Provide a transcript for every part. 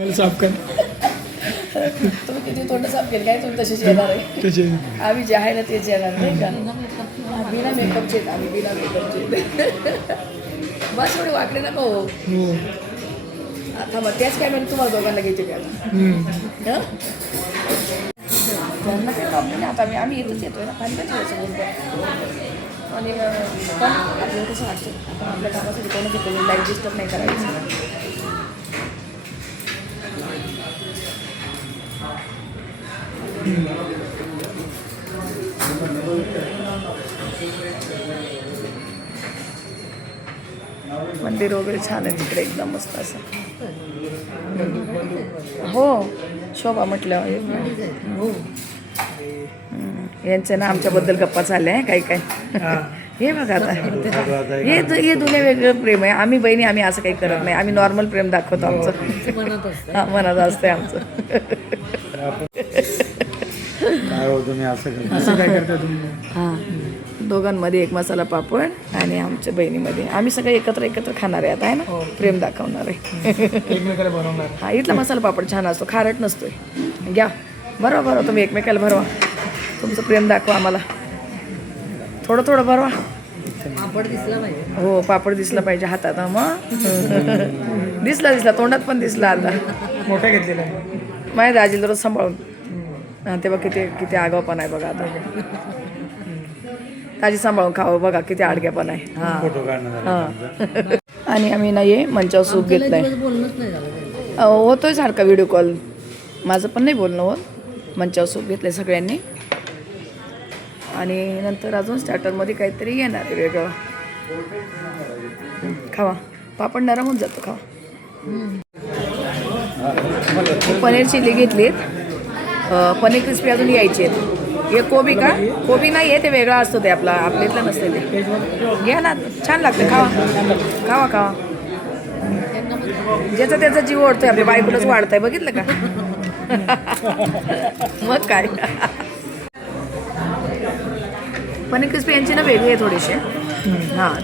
मला साफ कर. तुम्ही किती तोंड साफ केली काय तुम्ही तशीच येणार आहे. आम्ही जे आहे ना तेच येणार नाही का. बिना मेकअपचे आम्ही बिना मेकअपचे. बस एवढे वाकडे नका हो. आता मग त्याच कॅमेरा तुम्हाला दोघांना घ्यायचे का हं? त्यांना काही प्रॉब्लेम नाही. आता आम्ही इथंच येतोय ना पाणी काय बोलतो. आणि पण आपल्याला कसं वाटतं आपण आपल्या कामासाठी कोणाचं करून लाईफ डिस्टर्ब नाही करायचं. मंदिर वगैरे छान आहे तिकडे एकदम मस्त असं. हो शोभा म्हटलं हो. यांचे ना आमच्याबद्दल गप्पा चालल्या आहे काही काय. हे बघा आता हे दुनिया वेगळं प्रेम आहे. आम्ही बहिणी आम्ही असं काही करत नाही. आम्ही नॉर्मल प्रेम दाखवतो आमचं. हां मनात असतंय आमचं. काय हो तुम्ही असं काय करता तुम्ही. हां दोघांमध्ये एक मसाला पापड आणि आमच्या बहिणीमध्ये आम्ही सगळे एकत्र खाणार आहे आता आहे ना. प्रेम दाखवणार आहे. एकमेकाला बनवणार. हा इथला मसाला पापड छान असतो खारट नसतोय. घ्या बरोबर तुम्ही एकमेकाला भरवा. तुमचं प्रेम दाखवा आम्हाला. थोडं थोडं भरवा. पापड दिसला पाहिजे. हो पापड दिसला पाहिजे हातात. मग दिसला तोंडात पण दिसला आता. मोठा घेतलेला माझ्या दाजीला रोज सांभाळून. तेव्हा किती आगावपणा आहे बघा आता. दाजी सांभाळून खावं बघा किती आडग्यापणा आहे. हां आणि आम्ही नाही मंचावर सूप घेतलाय. होतोय सारखा व्हिडिओ कॉल. माझं पण नाही बोलणं होत. मंचावर सूप घेतलंय सगळ्यांनी. आणि नंतर अजून स्टार्टरमध्ये काहीतरी येणार आहे वेगळं. खावा पापड नरम होऊन जातो खावा. पनीर चिली घेतलीत. पनीर क्रिस्पी अजून यायचे आहेत. हे कोबी का कोबी नाही आहे ते वेगळा असतो. ते आपल्या इथलं नसते ते. घ्या ना छान लागतं खावा खावा. ज्याचा त्याचा जीव ओढतोय आपल्या बायकोलाच वाढतंय बघितलं का. मग काय. पनीर क्रिस्पी यांची ना वेगळी आहे थोडीशी. हां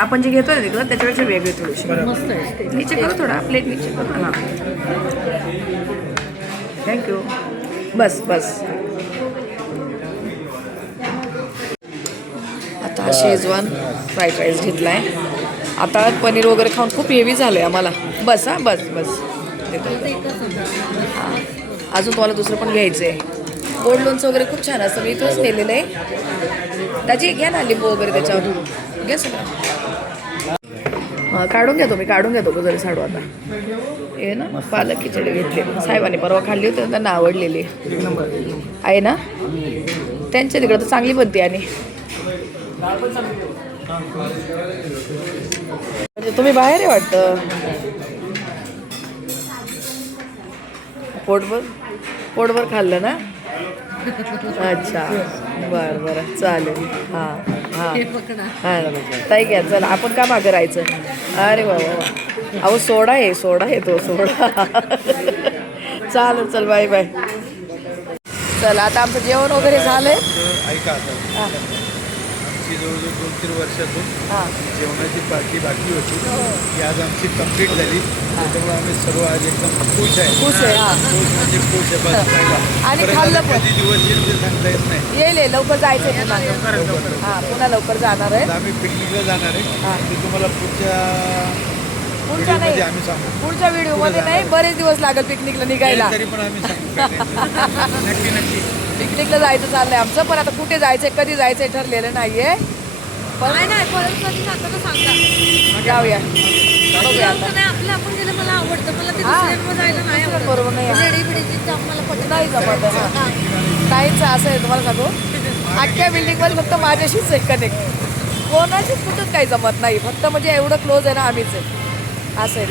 आपण जे घेतो ना तिकडं त्याच्यापेक्षा वेगळी थोडीशी. नीचे करू थोडा प्लेट नीचे करू. हां थँक्यू. बस आता शेजवान फ्राईड राईस घेतला आहे. आता पनीर वगैरे खाऊन खूप हेवी झालं आहे आम्हाला. बस बस हां अजून तुम्हाला दुसरं पण घ्यायचं आहे. गोड लोणचं वगैरे खूप छान असतं. मी इथंच नेलेलं आहे. त्याची घ्या ना लिंबू वगैरे त्याच्यावर घ्या सगळं. काढून घ्या तो जरी साडू. आता हे ना पालक खिचडी घेतली साहेबांनी परवा खाल्ली होती त्यांना आवडलेली आहे ना. त्यांच्या तिकडं तर चांगली बनते. आणि म्हणजे तुम्ही बाहेर आहे वाटतं. पोटभर खाल्लं ना. अच्छा बरं चालेल. हां ताई घ्या चला आपण का मागं राहायचं. अरे वा अहो सोडा आहे तो सोडा. चालेल चल बाय. चल आता आमचं जेवण वगैरे झालंय. ऐका आता आमची जवळजवळ 2-3 वर्षातून जेवणाची पार्टी बाकी होती. ती आज आमची कंप्लीट झाली. त्याच्यामुळे आम्ही सर्व आज एकदम खुश आहे. खुश आहे. आणि खाल्लं पण. कधी दिवस येईल ते सांगता येत नाही. येईल लवकर जायचं आहे. पुन्हा लवकर जाणार आहे. आम्ही पिकनिकला जाणार आहे. ते तुम्हाला पुढच्या व्हिडिओमध्ये नाही. बरेच दिवस लागेल पिकनिकला निघायला. तरी पण आम्ही सांगू नक्की पिकनिकला जायचं चाललंय आमचं. पण आता कुठे जायचंय कधी जायचंय ठरलेलं नाहीये. पण जाऊया बरोबर नाही जमत. काहीच असं आहे तुम्हाला सांगू. अख्ख्या बिल्डिंगमध्ये फक्त माझ्याशीच आहे कनेक्ट. कोणाशीच कुठंच काही जमत नाही. फक्त म्हणजे एवढं क्लोज आहे ना आम्हीच आहे असं आहे.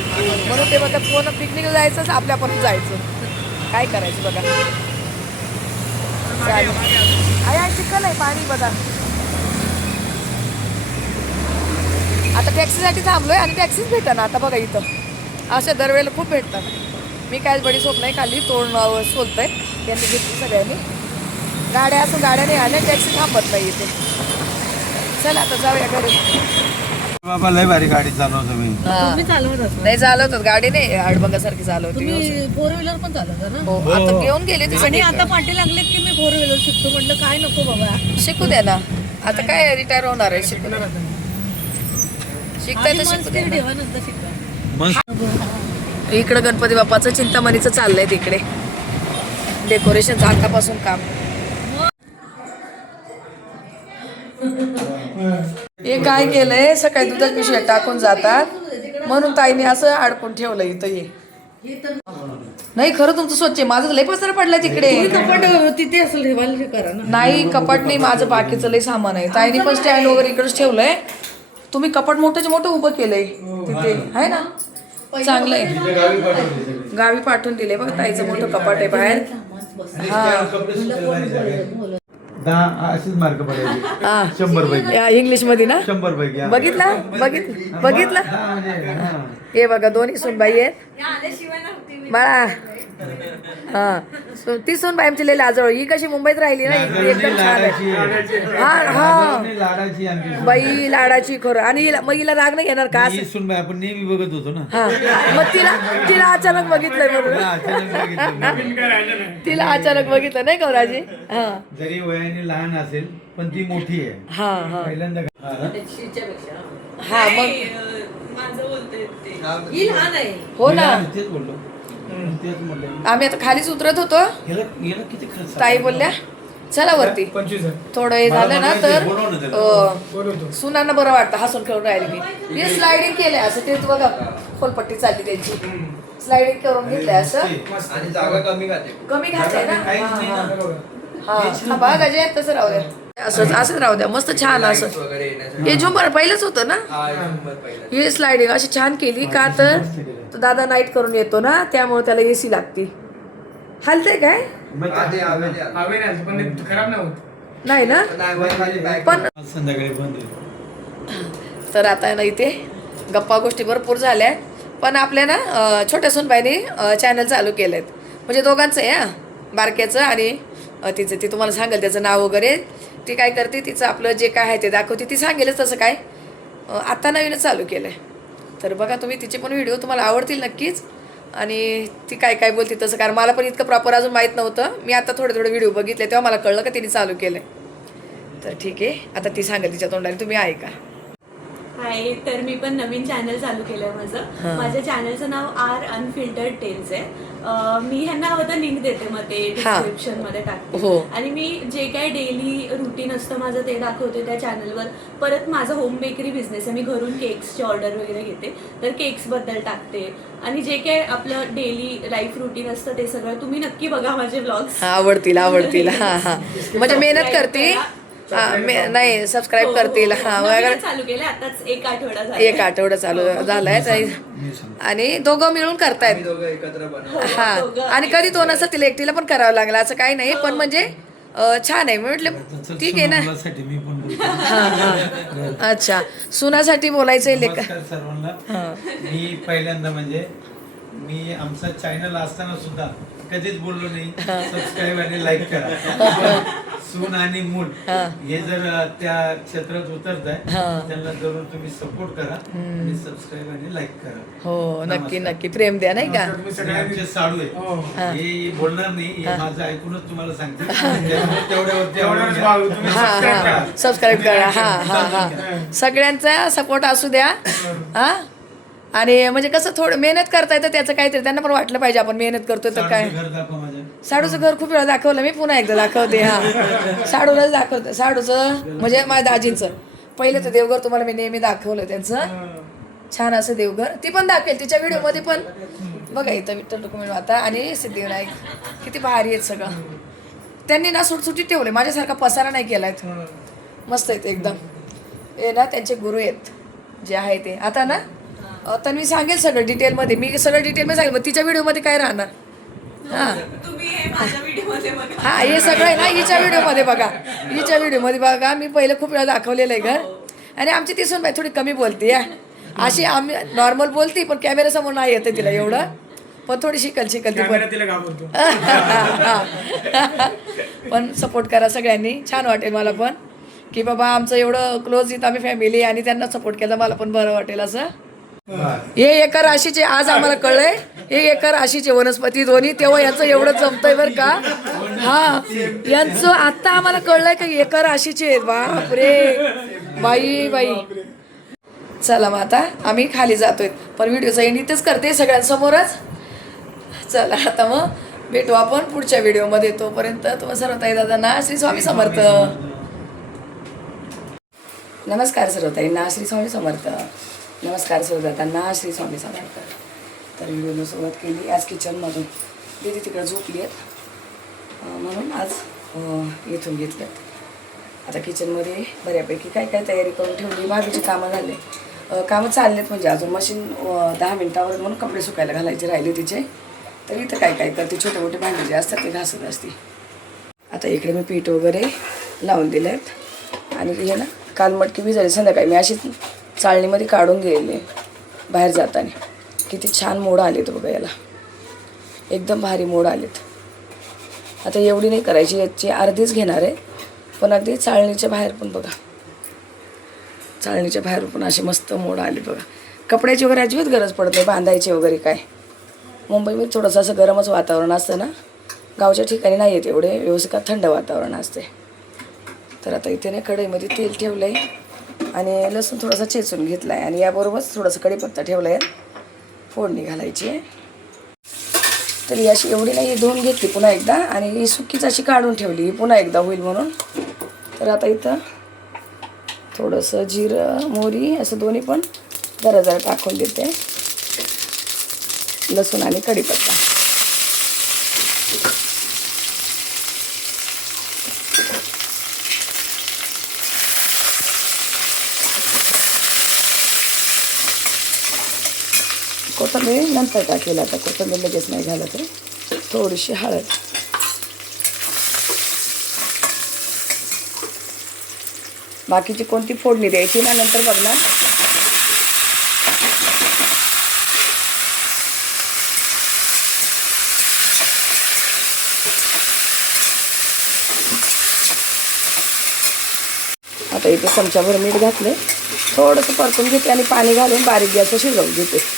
म्हणून ते बघा कोण पिकनिकला जायचंच आपल्या पण जायचं. काय करायचं बघा. चालेल चिकन आहे पाणी बघा. आता टॅक्सीसाठी थांबलोय आणि टॅक्सीच भेटा ना आता बघा. इथं अशा दरवेळेला खूप भेटतात. मी काय बडी सोप नाही खाल्ली. तोंड सोलतंय त्यांनी घेतली सगळ्यांनी. गाड्या असं गाड्या नाही आल्या. टॅक्सी थांबत नाही इथे. चल आता जाऊया घरी. बाबा लय भारी गाडी चालवतो मी. तुम्ही चालवत असता. नाही चालवतात गाडी नाही आडबंगासारखी चालवते तुम्ही फोर व्हीलर पण चालवता ना? हो आता घेऊन गेले आणि तिथे आता पाठी लागले की मी फोर व्हीलर शिकतो म्हटलं काय नको बाबा. शिकू द्या ना आता काय रिटायर होणार आहे शिकू द्या. शिकताय आधी तर मन शिकू स्थिर द्या ठेवा नंतर शिकवा. मस्त. इकडं गणपती बाप्पाचं चिंतामणीचं चाललंय तिकडे डेकोरेशनचं आतापासून काम. हे काय केलंय सकाळी दुधात पिशव्या टाकून जातात म्हणून ताईने असं अडकून ठेवलं इथं ये नाही खरं तुमचं स्वच्छ आहे. माझं लय पसरा पडलाय तिकडे. कपाट तिथे असेल ठेवायला करा ना. नाही कपाट नाही माझं बाकीचं लय सामान आहे. ताईने पण स्टँड वगैरे इकडेच ठेवलंय. तुम्ही कपाट मोठंच मोठं उभं केलंय तिथे आहे ना चांगलं आहे. गावी पाठवून दिले बघ ताईचं मोठं कपाट आहे बाहेर. अशीच मार्क पडायचे हा 100 पैकी. इंग्लिश मध्ये ना 100 पैकी. बघितला बघितला हे बघा दोन्ही सुनबाई आहेत बाळा. हा ती सुनबाई आमची लई लाजवळ. ही कशी मुंबईत राहिली ना ही एकदम छान आहे. हा हा लाडाची आमची बाई लाडाची खरं. आणि मग हिला राग नाही येणार का असं? ही सुनबाई आपण नेहमी बघत होतो ना. हा मग तिला अचानक बघितलंय बरोबर. अचानक बघितलं. तिला अचानक बघितलं नाही गौराजी. हा जरी वयाने लहान असेल पण ती मोठी आहे. हा हा पहिल्यांदा हा मग ही लहान आहे. हो ना तेच बोललो. तेच म्हटलं. आम्ही आता खालीच उतरत होतो याला किती खर्च ताई बोलल्या चला वरती. थोडं हे झालं ना तर सुनांना बरं वाटतं हसून खेळून राहिली मी स्लायडिंग केलंय असं ते बघा खोलपट्टी चालली त्यांची स्लायडिंग करून घेतलंय असं आणि जागा कमी खाते. कमी घातलंय ना. हा बघा गजे तसं राहू द्या असंच असंच राहू द्या मस्त छान असं. वगैरे येण्यासाठी हे झुंबर पहिलंच होतं ना. हा नंबर पहिला. ही स्लायडिंग अशी छान केली का तर तो दादा नाईट करून येतो ना त्यामुळे त्याला एसी लागती. हलतंय काय आधी आवेदे खराब नाही होत. नाही ना नाही वर खाली बॅग. पण संध्याकाळी बंद होईल. तर आता ना इथे गप्पा गोष्टी भरपूर झाल्या. पण आपल्या ना छोट्या सुनबाईने चॅनल चालू केलेत म्हणजे दोघांचं आहे हा बारक्याचं आणि तिचं ती तुम्हाला सांगेल त्याचं नाव वगैरे. ती काय करते तिचं आपलं जे काय आहे ते दाखवते. ती सांगेलच तसं काय आत्ता नवीनच चालू केलं आहे. तर बघा तुम्ही तिचे पण व्हिडिओ तुम्हाला आवडतील नक्कीच. आणि ती काय काय बोलते तसं कारण मला पण इतकं प्रॉपर अजून माहीत नव्हतं. मी आता थोडे व्हिडिओ बघितले तेव्हा मला कळलं का तिने चालू केलं आहे. तर ठीक आहे आता ती सांगेल तिच्या तोंडाने तुम्ही ऐका. हाय तर मी पण नवीन चॅनल चालू केलंय माझं. माझ्या चॅनलचं नाव आर अनफिल्टर्ड टेल्स आहे. मी ह्यांना हवं लिंक देते मग ते डिस्क्रिप्शन मध्ये टाकते. हो. आणि मी जे काय डेली रुटीन असतं माझं ते दाखवते त्या चॅनलवर. परत माझा होम बेकरी बिझनेस आहे. मी घरून केक्सची ऑर्डर वगैरे घेते तर केक्स बद्दल टाकते. आणि जे काय आपलं डेली लाईफ रुटीन असतं ते सगळं तुम्ही नक्की बघा माझे व्लॉग्स. आवडतील आवडतील. हा हा म्हणजे मेहनत करते. नाही सबस्क्राईब करतील. हा नवीनच चालू केलं आताच एक आठवडा झाला. एक आठवडा चालू झालाय आणि दोघं मिळून करतायत. आम्ही दोघं एकत्र बनवतो. हा आणि कधी दोन असं तिला एकटीला पण करावं लागलं असं काही नाही. पण म्हणजे छान आहे म्हटलं ठीक आहे ना. मुलासाठी मी पण बोलतो. हा हा अच्छा सुनासाठी बोलायचंय लेका. नमस्कार सर्वांना. मी पहिल्यांदा म्हणजे मी आमचा चॅनल असताना सुद्धा कधीच बोललो नाही सबस्क्राईब आणि लाईक करा. सून आणि मूल हे जर त्या क्षेत्रात उतरत आहे त्यांना जरूर तुम्ही सपोर्ट करा आणि सबस्क्राईब आणि लाईक करा. हो नक्की नक्की प्रेम द्या नाही का. आमचे साडू आहे हे बोलणार नाही हे माझं ऐकूनच तुम्हाला सांगते. तेवढ्यावरती हा हा सबस्क्राईब करा. हा हा हा सगळ्यांचा सपोर्ट असू द्या. हा आणि म्हणजे कसं थोडं मेहनत करता येतं त्याचं काहीतरी त्यांना पण वाटलं पाहिजे आपण मेहनत करतोय तर काय. घर दाखवा माझ्या. साडूचं घर खूप वेळा दाखवलं मी पुन्हा एकदा दाखवते. हा साडूलाच दाखवते. साडूचं म्हणजे माझ्या दाजींचं पहिलं तर देवघर तुम्हाला मी नेहमी दाखवलं त्यांचं छान असं देवघर. ती पण दाखवेल तिच्या व्हिडिओमध्ये पण बघा इथं विठ्ठल रुक्मिणी माता आणि सिद्धिविनायक किती भारी आहेत सगळं. त्यांनी ना सुटसुटीत ठेवले माझ्यासारखा पसारा नाही केलाय. मस्त आहेत एकदम. हे ना त्यांचे गुरु आहेत जे आहे ते. आता ना तर मी सांगेल सगळं डिटेलमध्ये. मी सगळं डिटेलमध्ये सांगेल मग तिच्या व्हिडिओमध्ये काय राहणार. हां तुम्ही हे माझ्या व्हिडिओमध्ये बघा. हा हे सगळं आहे ना हिच्या व्हिडिओमध्ये बघा. हिच्या व्हिडिओमध्ये बघा मी पहिलं खूप वेळा दाखवलेलं आहे घर. आणि आमची ती सून थोडी कमी बोलते अशी आम्ही नॉर्मल बोलते पण कॅमेऱ्यासमोर नाही येतं तिला एवढं. पण थोडी शिकल ती पण. पण सपोर्ट करा सगळ्यांनी छान वाटेल मला पण. की बाबा आमचं एवढं क्लोज इथं आम्ही फॅमिली आणि त्यांना सपोर्ट केला, मला पण बरं वाटेल असं. हे एका राशीचे आज आम्हाला कळलंय, हे एका राशीचे वनस्पती दोन्ही, तेव्हा यांचं एवढं जमतंय बरं का. हा, यांचं आता आम्हाला कळलंय की एका राशीचे आहेत. बापरे बाई बाई. चला मग आता आम्ही खाली जातोय, पण व्हिडिओचा एंड इथेच करते सगळ्यांसमोरच. चला आता मग भेटू आपण पुढच्या व्हिडिओमध्ये. तोपर्यंत तुम्हाला सर्व ताई दादांना श्री स्वामी समर्थ. नमस्कार सर्व ताईंना श्री स्वामी समर्थ. नमस्कार सर्व दादांना श्री स्वामी समर्थ. तर व्हिडिओला सुरुवात केली आज किचनमधून. दीदी तिकडे झोपली आहेत म्हणून आज इथून घेतल्यात. आता किचनमध्ये बऱ्यापैकी काय काय तयारी करून ठेवली. भाभीची कामं झाले, कामं चाललेत म्हणजे अजून मशीन 10 मिनिटावर म्हणून कपडे सुकायला घालायचे राहिले तिचे. तर इथं काय काय करते, छोटे मोठे भांडे जे असतात ते घासत असते. आता इकडे मी पीठ वगैरे लावून दिले आहेत आणि हे ना काल मटकी भिजवली संध्याकाळी मी अशीच चाळणीमध्ये काढून गेले बाहेर जाताना. किती छान मोड आलेत बघा याला, एकदम भारी मोड आलेत. आता एवढी नाही करायची, याची अर्धीच घेणार आहे, पण अगदी चाळणीच्या बाहेर पण बघा, चाळणीच्या बाहेर पण असे मस्त मोड आले बघा. कपड्याची वगैरे अजिबात गरज पडत नाही बांधायची वगैरे काय. मुंबईमध्ये थोडंसं असं गरमच वातावरण असतं ना, गावच्या ठिकाणी नाही येत एवढे व्यवस्थित थंड वातावरण असते. तर आता इथे नाही कढईमध्ये तेल ठेवलं आहे आणि लसूण थोडासा चेचून घेतला आहे आणि याबरोबरच थोडासा कढीपत्ता ठेवला आहे, फोडणी घालायची आहे. तर ही अशी एवढी नाही, धुवून घेतली पुन्हा एकदा आणि ही सुकीच अशी काढून ठेवली, ही पुन्हा एकदा होईल म्हणून. तर आता इथं थोडंसं जिरं मोहरी असं दोन्ही पण जरा जरा टाकून देते, लसूण आणि कढीपत्ता. कोथिंबीर नंतर टाकेल, आता कोथिंबीर लगेच नाही झालं तरी. थोडीशी हळद, बाकीची कोणती फोडणी द्यायची ना नंतर बघणार. आता इथे चमचाभर मीठ घातले, थोडंसं परतून घेते आणि पाणी घालून बारीक गॅसवर शिजवून घेते.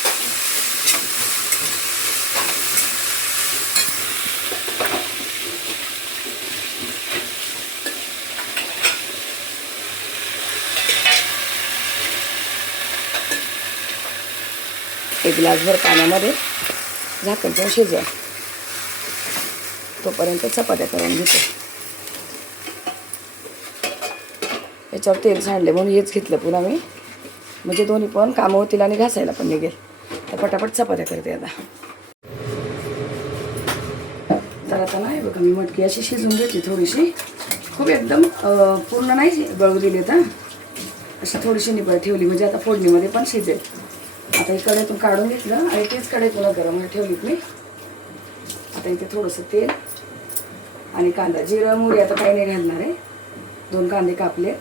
एक ग्लासभर पाण्यामध्ये झाकण ठेवून शिजवा, तोपर्यंत चपात्या करून घेते. याच्यावर तेल सांडले म्हणून हेच घेतलं पुन्हा मी, म्हणजे दोन्ही पण कामं होतील आणि घासायला पण निघेल. तर पटापट चपात्या करते आता. तर आता नाही बघा मी मटकी अशी शिजवून घेतली थोडीशी, खूप एकदम पूर्ण नाही गळू दिली तर अशी थोडीशी निबर ठेवली, म्हणजे आता फोडणीमध्ये पण शिजेल. आता ही कढईतून काढून घेतलं आणि तीच कढई पुन्हा गरम ठेवलीत मी. आता इथे थोडंसं तेल आणि कांदा, जिरं मोहरी आता काही नाही घालणार आहे. 2 कांदे कापलेत.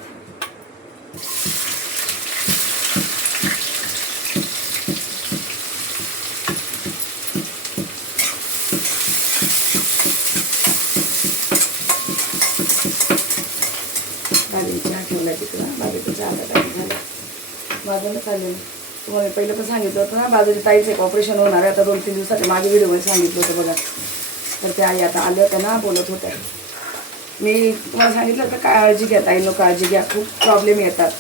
बाजरीची चहा ठेवला तिकडं, बाजरीची चहा झाला बाजूला चालेल. तुम्हाला पहिलं पण सांगितलं होतं ना, बाजरी ताईचं एक ऑपरेशन होणार आहे आता 2-3 दिवसात, मागे व्हिडिओमध्ये सांगितलं होतं बघा. तर त्या आई आता आल्या होत्या ना, बोलत होत्या. मी तुम्हाला सांगितलं होतं काय काळजी घ्या ताईंनो, काळजी घ्या, खूप प्रॉब्लेम येतात.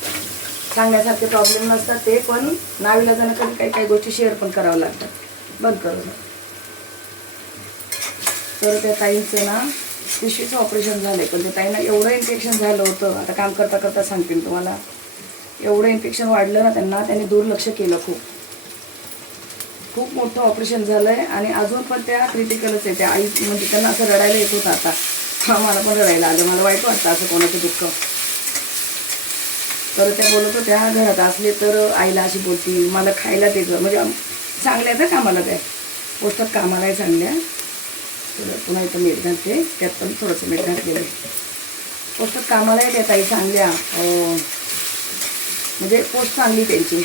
सांगण्यासारखे प्रॉब्लेम नसतात ते, पण नाविलाजानं कधी काही काही गोष्टी शेअर पण करावं लागतात. बंद करू. तर त्या ताईंचं ना पिशवीचं ऑपरेशन झालं आहे, पण त्या ताईंना एवढं इन्फेक्शन झालं होतं, आता काम करता करता सांगते तुम्हाला. एवढं इन्फेक्शन वाढलं ना त्यांनी दुर्लक्ष केलं. खूप मोठं ऑपरेशन झालं आहे आणि अजून पण त्या क्रिटिकलच आहे. त्या आई म्हणजे त्यांना असं रडायला येत होतं. आता मला पण रडायला आलं, मला वाईट वाटतं असं कोणाचं दुःख. तर त्या बोलत होत्या घरात असले तर आईला अशी बोलती, मला खायला देतं, म्हणजे चांगल्या त्या कामाला त्या पोचतात, कामाला आहे चांगल्या. तर पुन्हा इथं मीठ घालते, त्यात पण थोडंसं मीठ घातलेलं आहे. पोचतात कामाला आहे त्या ताई चांगल्या, म्हणजे पोस्ट चांगली त्यांची.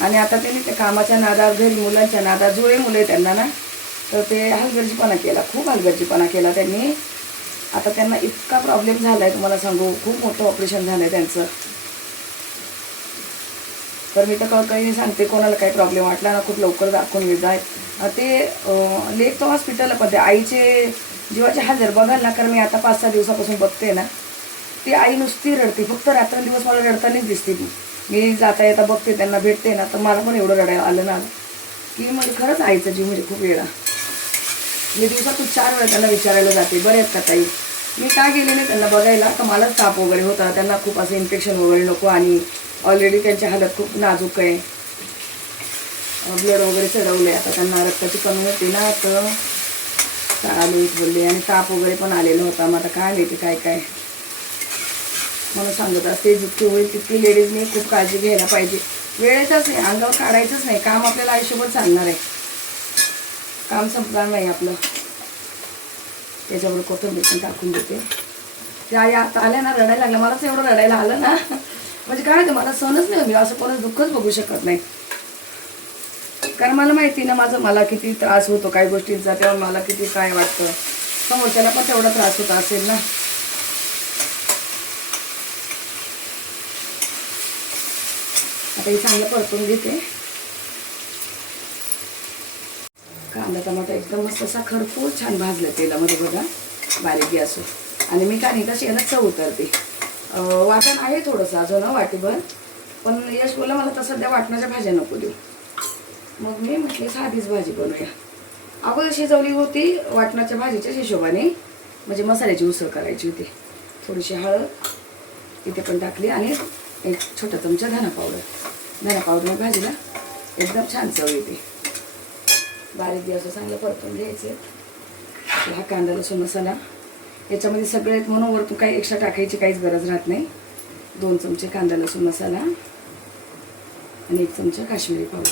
आणि आता त्यांनी त्या कामाच्या नादात, घरी मुलांच्या नादात, जुळे मुलं आहे त्यांना ना, तर ते हलगर्जीपणा केला, खूप हलगर्जीपणा केला त्यांनी. आता त्यांना इतका प्रॉब्लेम झाला आहे तुम्हाला सांगू, खूप मोठं ऑपरेशन झालं आहे त्यांचं. तर मी तर कळकळीने सांगते, कोणाला काही प्रॉब्लेम वाटला ना खूप लवकर दाखवून घेत आहे ते. लेक तो हॉस्पिटलला पण ते आईचे जीवाचे हाल बघाल ना, कारण मी आता 5-6 दिवसापासून बघते ना, ती आई नुसती रडते, फक्त रात्रंदिवस मला रडतानाच दिसते. मी जाता येता बघते त्यांना, भेटते ना, तर मला पण एवढं रडायला आलं ना की म्हणजे खरंच आईचा जीव म्हणजे खूप वेळा. मी दिवसातून 4 वेळा त्यांना विचारायला जाते, बरे आहेत का ताई. मी का गेले नाही त्यांना बघायला, तर मलाच ताप वगैरे होता, त्यांना खूप असं इन्फेक्शन वगैरे नको, आणि ऑलरेडी त्यांची हालत खूप नाजूक आहे, ब्लड वगैरे चढवलं आहे, आता त्यांना रक्ताची कमी होती ना, तर चाळाले बोलले, आणि ताप वगैरे पण आलेला होता. मग आता काय माहिती काय काय म्हणून सांगत असते. जितकी होईल तितकी लेडीजनी खूप काळजी घ्यायला पाहिजे. वेळेतच नाही, अंगावर काढायचंच नाही. काम आपल्याला आयुष्यभर चालणार आहे, काम संपणार नाही आपलं. त्याच्यावर कोथिंबीर पण टाकून देते. त्या आई आता आल्या ना, रडायला लागल्या. मलाच एवढं रडायला आलं ना, म्हणजे काय होतं, मला सहनच नाही, मी असं कोणाचं दुःखच बघू शकत नाही. कारण मला माहिती ना मला किती त्रास होतो काही गोष्टींचा, तेव्हा मला किती काय वाटतं, समोरच्याला पण तेवढा त्रास होत असेल ना. आता हे चांगलं परतून घेते. कांदा टमाटा एकदम मस्त असा खरपूस छान भाजलं तेलामध्ये बघा, बारीक गॅसवर. आणि मी काय नाही तशी याला चव उतरते. वाटण आहे थोडंसं अजून वाटीभर, पण यश बोला मला तर सध्या वाटणाच्या भाज्या नको देऊ. मग मी म्हटले साधीच भाजी बनवूया. अगोदर शिजवली होती वाटणाच्या भाजीच्या हिशोबाने, म्हणजे मसाल्याची उसळ करायची होती. थोडीशी हळद इथे पण टाकली, आणि एक छोटा चमचा धना पावडर भाजीला एकदम छान चव येते. बारीक गॅसवर चांगलं परतून घ्यायचे. हा कांदा लसूण मसाला याच्यामध्ये सगळे आहेत, म्हणून वरतून काही एक्स्ट्रा टाकायची काहीच गरज राहत नाही. 2 चमचे कांदा लसूण मसाला आणि 1 चमचा काश्मीरी पावडर.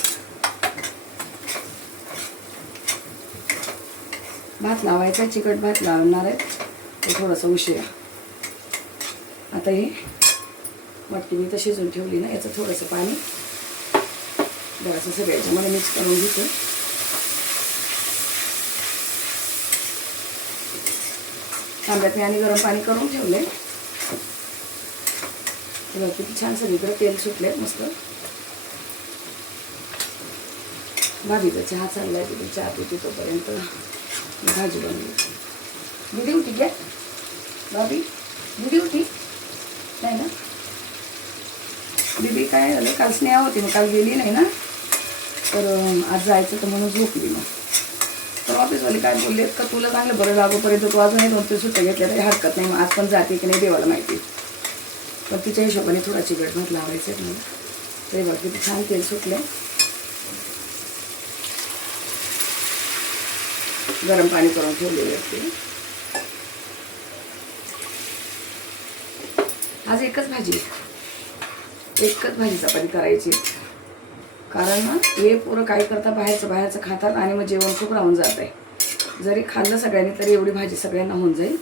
भात लावायचा, चिकट भात लावणार आहे, ते थोडंसं उशिरा. आता हे मटकी मी तर शिजून ठेवली ना, याचं थोडंसं पाणी जरासं सगळं याच्यामध्ये मिक्स करून घेते. तांब्यात मी आणि गरम पाणी करून ठेवले. किती छान सगळीकडे तेल सुटले मस्त. भाजीचा चहा चाललाय, तिथे चहा पिते तोपर्यंत भाजी बनवली. दिदी होती काय भाभी, दिदी होती नाही ना, दिदी काय झालं काल स्नेहा होती, मग काल गेली नाही ना, तर आज जायचं तर म्हणून झोपली. मग तर ऑफिसवाले काय बोलले का तुला चांगलं बरं लागोपर्यंत तू अजूनही 2-3 सुट्ट्या घेतल्या तरी हरकत नाही, मग आज पण जाते की नाही देवाला माहिती. पण तिच्या हिशोबाने थोडा चिकट भात लावायचं आहे मला. तरी बघ किती छान तेल सुटले. गरम पाणी करून ठेवलेले असते. आज एकच भाजी चपाती करायची, कारण ना हे पोरं काय करतात बाहेरचं खातात, आणि मग जेवण खूप राहून जात आहे. जरी खाल्लं सगळ्यांनी तरी एवढी भाजी सगळ्यांना होऊन जाईल.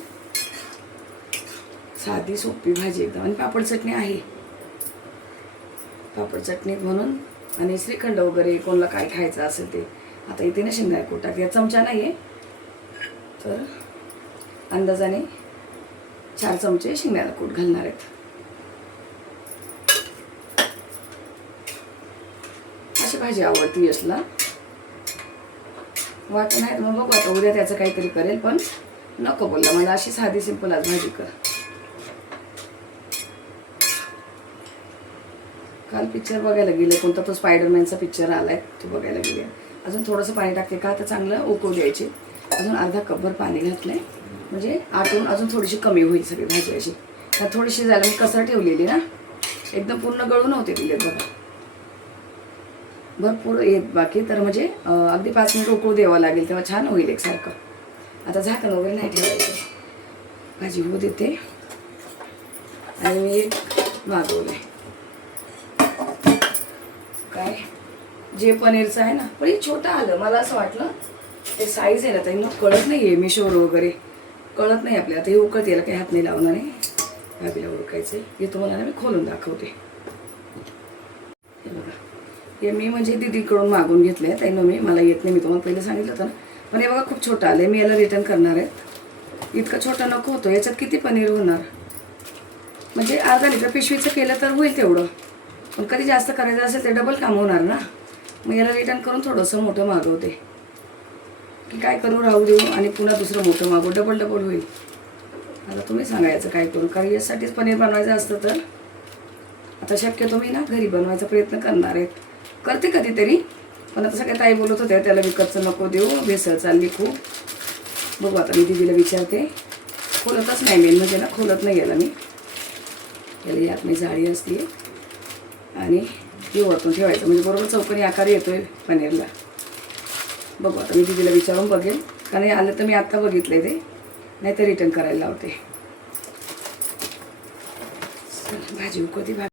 साधी सोपी भाजी एकदम. आणि पापड चटणी आहे, पापड चटणी म्हणून, आणि श्रीखंड वगैरे कोणाला काय खायचं असेल ते. आता इथे ना शेंगदाणे कूट टाकूया, चमचा नाही आहे तर अंदाजाने 4 चमचे शेंगदाणे कूट घालणार आहेत. अशी भाजी आवडती यशला. वाटण आहे मग बघू आता उद्या त्याचं काहीतरी करेल, पण नको बोलला मला अशी साधी सिंपल आज भाजी कर. काल पिक्चर बघायला गेले, कोणता तो स्पायडरमॅनचा पिक्चर आलाय तो बघायला गेले. अजून थोडंसं पाणी टाकते का तर चांगलं उकळू द्यायचे. अजून अर्धा कपभर पाणी घातलंय, म्हणजे आटून अजून थोडीशी कमी होईल सगळी भाजी अशी. तर थोडीशी झालं मी कसर ठेवलेली ना, एकदम पूर्ण गळू नव्हते दिलेत बघा, भरपूर येत बाकी. तर म्हणजे अगदी 5 मिनिट उकळू द्यावं लागेल, तेव्हा छान होईल एकसारखं. आता झाकण वगैरे नाही ठेवायचं, भाजी होऊ देते. आणि मी एक मागवलं आहे काय जे पनीरचं आहे ना, पण हे छोटं आलं. मला असं वाटलं ते साईज आहे ना त्यांना कळत नाही आहे, मिशोवर वगैरे कळत नाही आपल्याला. आता हे उकळते, याला काही हात नाही लावणार नाही, भाजीला उडकायचं आहे. हे तुम्हाला ना मी खोलून दाखवते. हे बघा, हे मी म्हणजे दीदीकडून मागून घेतलं आहे. त्यांना मला येत नाही, मी तुम्हाला पहिलं सांगितलं होतं ना. पण हे बघा खूप छोटं आलं आहे, मी याला रिटर्न करणार आहे. इतकं छोटं नको होतं, याच्यात किती पनीर होणार. म्हणजे अर्धा लिटर पिशवीचं केलं तर होईल तेवढं, पण कधी जास्त करायचं असेल ते डबल काम होणार ना. मग याला रिटर्न करून थोडंसं मोठं मागवते, की काय करू, राहू देऊ आणि पुन्हा दुसरं मोठं मागवू, डबल डबल होईल. आता तुम्ही सांगायचं काय करू, कारण यासाठीच पनीर बनवायचं असतं. तर आता शक्यतो मी ना घरी बनवायचा प्रयत्न करणार आहे, करते कधीतरी. पण आता सगळ्या ताई बोलत होत्या त्याला विकतचं नको देऊ, भेसळ चालली खूप. बघू आता मी दीदीला विचारते. खोलतच नाही मेन म्हणजे ना, खोलत नाही याला मी. याला यात नाही जाळी असते आणि हे वरतून ठेवायचं म्हणजे बरोबर चौकोनी आकार येतोय पनीरला. बघू आता मी दीदीला विचारून बघेल, कारण हे आलं तर मी आत्ता बघितलं ते, नाही तर रिटर्न करायला लावते. भाजी उकळती.